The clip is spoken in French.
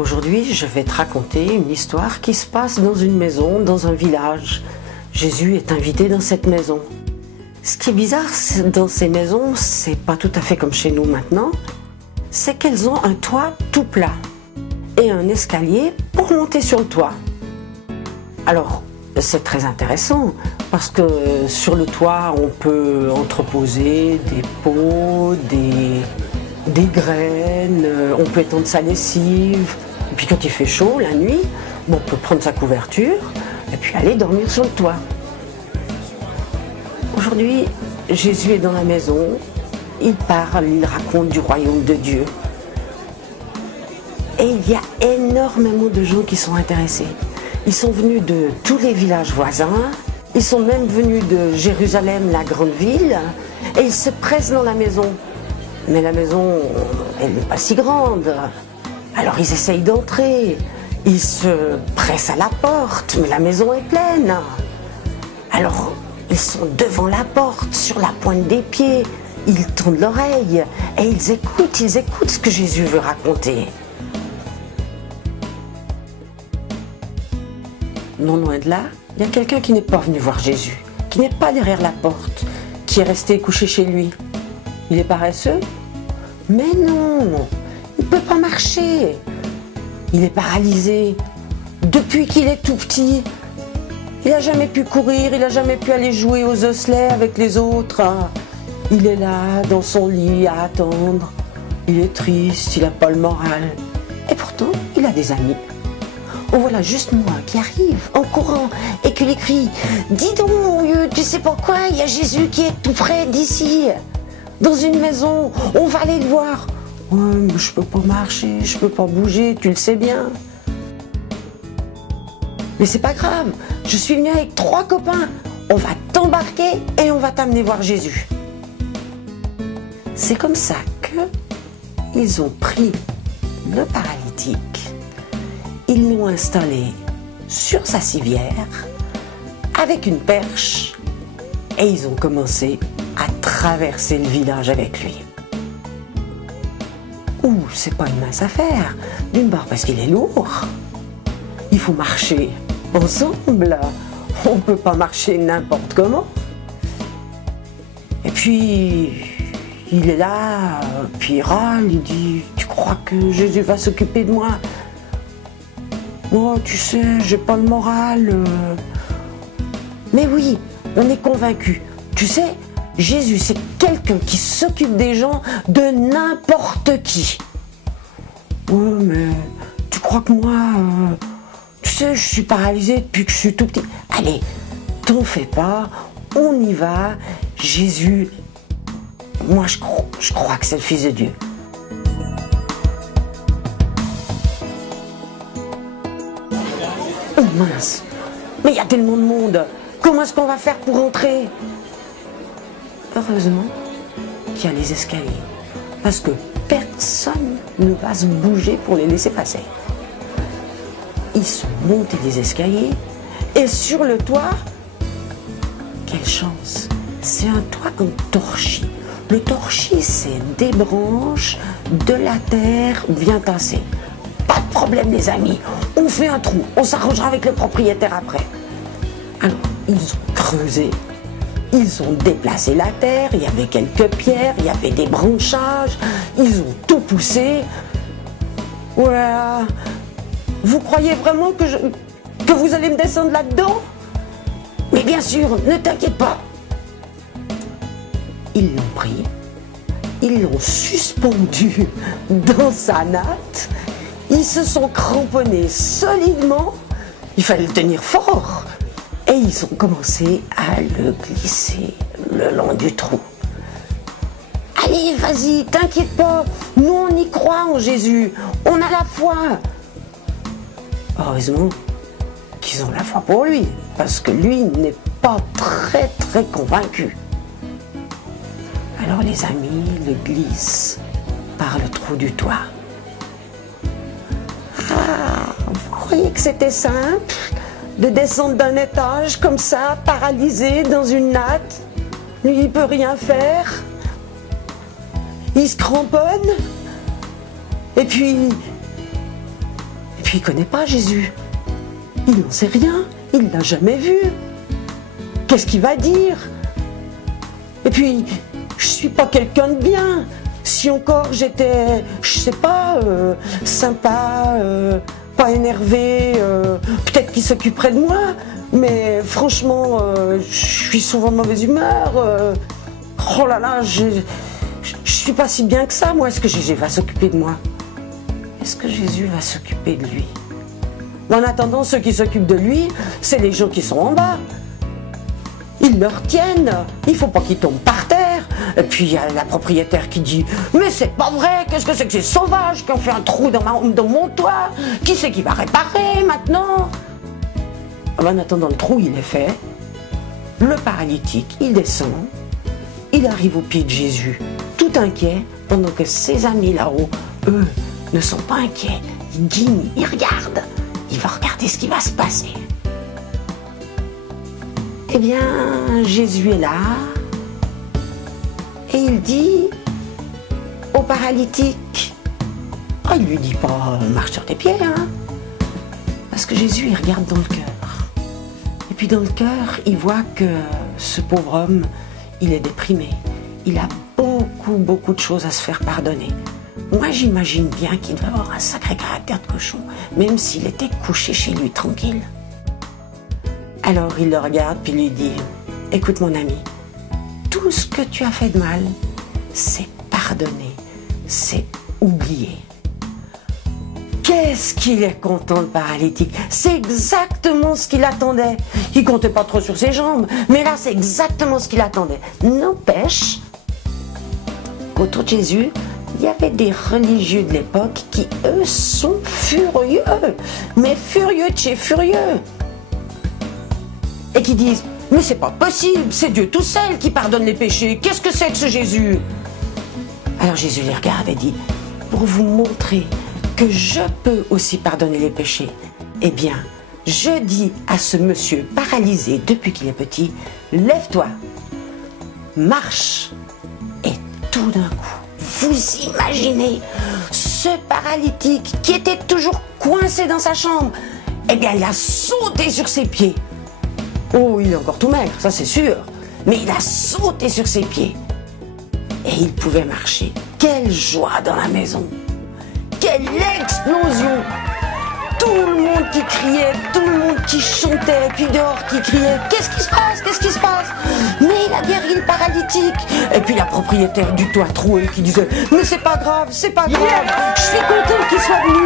Aujourd'hui, je vais te raconter une histoire qui se passe dans une maison, dans un village. Jésus est invité dans cette maison. Ce qui est bizarre dans ces maisons, c'est pas tout à fait comme chez nous maintenant, c'est qu'elles ont un toit tout plat et un escalier pour monter sur le toit. Alors, c'est très intéressant parce que sur le toit, on peut entreposer des pots, des graines, on peut étendre sa lessive. Et puis quand il fait chaud, la nuit, on peut prendre sa couverture et puis aller dormir sur le toit. Aujourd'hui, Jésus est dans la maison, il parle, il raconte du royaume de Dieu. Et il y a énormément de gens qui sont intéressés. Ils sont venus de tous les villages voisins, ils sont même venus de Jérusalem, la grande ville, et ils se pressent dans la maison. Mais la maison, elle n'est pas si grande. Alors ils essayent d'entrer, ils se pressent à la porte, mais la maison est pleine. Alors ils sont devant la porte, sur la pointe des pieds, ils tendent l'oreille et ils écoutent ce que Jésus veut raconter. Non loin de là, il y a quelqu'un qui n'est pas venu voir Jésus, qui n'est pas derrière la porte, qui est resté couché chez lui. Il est paresseux? Mais non, il ne peut pas marcher. Il est paralysé. Depuis qu'il est tout petit, il n'a jamais pu courir, il n'a jamais pu aller jouer aux osselets avec les autres. Il est là, dans son lit, à attendre. Il est triste, il n'a pas le moral. Et pourtant, il a des amis. Oh voilà, juste moi qui arrive en courant et qui lui crie « Dis donc, mon vieux, tu sais pourquoi il y a Jésus qui est tout près d'ici, dans une maison, on va aller le voir. » « Ouais, mais je peux pas marcher, je peux pas bouger, tu le sais bien. » « Mais c'est pas grave, je suis venu avec 3 copains, on va t'embarquer et on va t'amener voir Jésus. » C'est comme ça qu'ils ont pris le paralytique, ils l'ont installé sur sa civière avec une perche et ils ont commencé à traverser le village avec lui. Ouh, c'est pas une mince affaire, d'une part parce qu'il est lourd, il faut marcher ensemble, on peut pas marcher n'importe comment. Et puis, il est là, puis il râle, il dit « Tu crois que Jésus va s'occuper de moi ? Moi, tu sais, j'ai pas le moral. » Mais oui, on est convaincus. Tu sais, Jésus, c'est quelqu'un qui s'occupe des gens de n'importe qui. Ouais, mais tu crois que moi, tu sais, je suis paralysé depuis que je suis tout petit. Allez, t'en fais pas, on y va. Jésus, moi je crois que c'est le Fils de Dieu. Oh mince, mais il y a tellement de monde. Comment est-ce qu'on va faire pour entrer ? Heureusement qu'il y a les escaliers, parce que personne ne va se bouger pour les laisser passer. Ils sont montés des escaliers et sur le toit, quelle chance, c'est un toit en torchis. Le torchis, c'est des branches de la terre bien tassées. Pas de problème les amis, on fait un trou, on s'arrangera avec le propriétaire après. Alors, ils ont creusé. Ils ont déplacé la terre, il y avait quelques pierres, il y avait des branchages, ils ont tout poussé. Voilà. Vous croyez vraiment que vous allez me descendre là-dedans ? Mais bien sûr, ne t'inquiète pas. Ils l'ont pris, ils l'ont suspendu dans sa natte, ils se sont cramponnés solidement, il fallait le tenir fort. Et ils ont commencé à le glisser le long du trou. Allez, vas-y, t'inquiète pas, nous on y croit en Jésus, on a la foi. Heureusement qu'ils ont la foi pour lui, parce que lui n'est pas très convaincu. Alors les amis le glissent par le trou du toit. Ah, vous croyez que c'était simple ? De descendre d'un étage comme ça, paralysé dans une natte. Lui, il peut rien faire. Il se cramponne. Et puis, puis il ne connaît pas Jésus. Il n'en sait rien, il ne l'a jamais vu. Qu'est-ce qu'il va dire? Et puis, je ne suis pas quelqu'un de bien. Si encore j'étais, je sais pas, sympa, pas énervé, peut-être qu'il s'occuperait de moi, mais franchement, je suis souvent de mauvaise humeur. Oh là là, je suis pas si bien que ça, moi. Est-ce que Jésus va s'occuper de moi? Est-ce que Jésus va s'occuper de lui? En attendant, ceux qui s'occupent de lui, c'est les gens qui sont en bas. Ils le retiennent, il faut pas qu'il tombe par terre. Et puis il y a la propriétaire qui dit « Mais c'est pas vrai, qu'est-ce que c'est que ces sauvages qui ont fait un trou dans mon toit? Qui c'est qui va réparer maintenant ?» En attendant, le trou il est fait, le paralytique il descend, il arrive au pied de Jésus, tout inquiet, pendant que ses amis là-haut, eux, ne sont pas inquiets. Ils guignent, ils regardent, il va regarder ce qui va se passer. Eh bien, Jésus est là, et il dit au paralytique, oh, il lui dit pas marche sur tes pieds, hein, parce que Jésus il regarde dans le cœur. Et puis dans le cœur, il voit que ce pauvre homme, il est déprimé. Il a beaucoup de choses à se faire pardonner. Moi, j'imagine bien qu'il devait avoir un sacré caractère de cochon, même s'il était couché chez lui tranquille. Alors il le regarde puis lui dit « Écoute mon ami, tout ce que tu as fait de mal, c'est pardonné, c'est oublié. » Qu'est-ce qu'il est content le paralytique. C'est exactement ce qu'il attendait. Il comptait pas trop sur ses jambes, mais là c'est exactement ce qu'il attendait. N'empêche qu'autour de Jésus, il y avait des religieux de l'époque qui, eux, sont furieux, mais furieux de chez furieux. Et qui disent « Mais c'est pas possible, c'est Dieu tout seul qui pardonne les péchés, qu'est-ce que c'est que ce Jésus ?» Alors Jésus les regarde et dit « Pour vous montrer que je peux aussi pardonner les péchés, eh bien, je dis à ce monsieur paralysé depuis qu'il est petit, lève-toi, marche. » Et tout d'un coup, vous imaginez ce paralytique qui était toujours coincé dans sa chambre, eh bien, il a sauté sur ses pieds. Oh, il est encore tout maigre, ça c'est sûr, mais il a sauté sur ses pieds. Et il pouvait marcher. Quelle joie dans la maison! Quelle explosion! Tout le monde qui criait, tout le monde qui chantait, puis dehors qui criait « Qu'est-ce qui se passe? Qu'est-ce qui se passe ?» Mais il a guéri le paralytique. Et puis la propriétaire du toit troué qui disait « Mais c'est pas grave, je suis content qu'il soit venu